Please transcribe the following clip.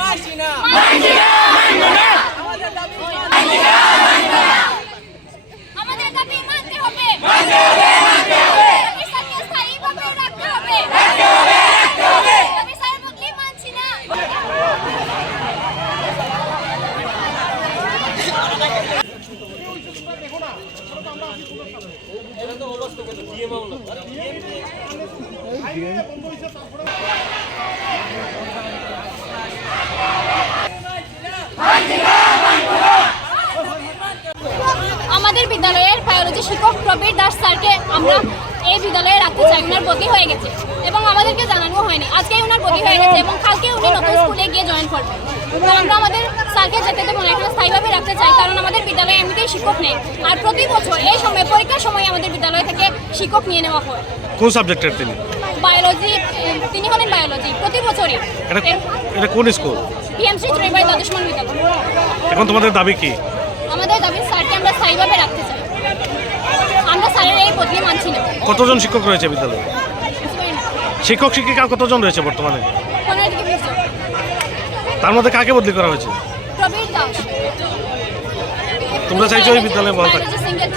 মানছি না আমাদের দাবি আমাদের দাবি মানতে হবে। মানতে হবে মানতে হবে স্থানীয় স্থায়ীভাবে রাখতে হবে রাখতে হবে রাখতে হবে দাবি স্যার বদলি মানছি না আমাদের বিদ্যালয়ের বায়োলজি শিক্ষক প্রবীর দাস স্যারকে আমরা এই বিদ্যালয়ে রাখতে চাই। ওনার বদলি হয়ে গেছে এবং আমাদেরকে জানানো হয়নি। আজকে ওনার বদলি হয়ে গেছে এবং কালকে উনি নতুন স্কুলে গিয়ে জয়েন করবেন। আমরা আমাদের স্যারকে যেতে দেবো না এখানে স্থায়ীভাবে রাখতে চাই কারণ আমাদের বিদ্যালয়ে এমনিতেই শিক্ষক নেই। আর প্রতি বছর এই সময় পরীক্ষার সময় আমাদের বিদ্যালয় থেকে শিক্ষক নিয়ে নেওয়া হয়। কোন সাবজেক্টের তিনি? বায়োলজি তিনি হলেন বায়োলজি প্রতি বছরই। এটা কোন স্কুল? পিএমসি ত্রিবাই দ্বাদশমান বিদ্যালয়। এখন তোমাদের দাবি কি? আমাদের দাবি স্যারকে আমরা স্থায়ীভাবে রাখতে চাই। আমরা স্যারের এই বদলি মানছি না। কতজন শিক্ষক রয়েছে বিদ্যালয়ে? শিক্ষক শিক্ষিকা কতজন রয়েছে বর্তমানে? থেকে তার মধ্যে কাকে বদলি করা হয়েছে? তোমরা চাইছো ওই বিদ্যালয়ে ভালো সিঙ্গেল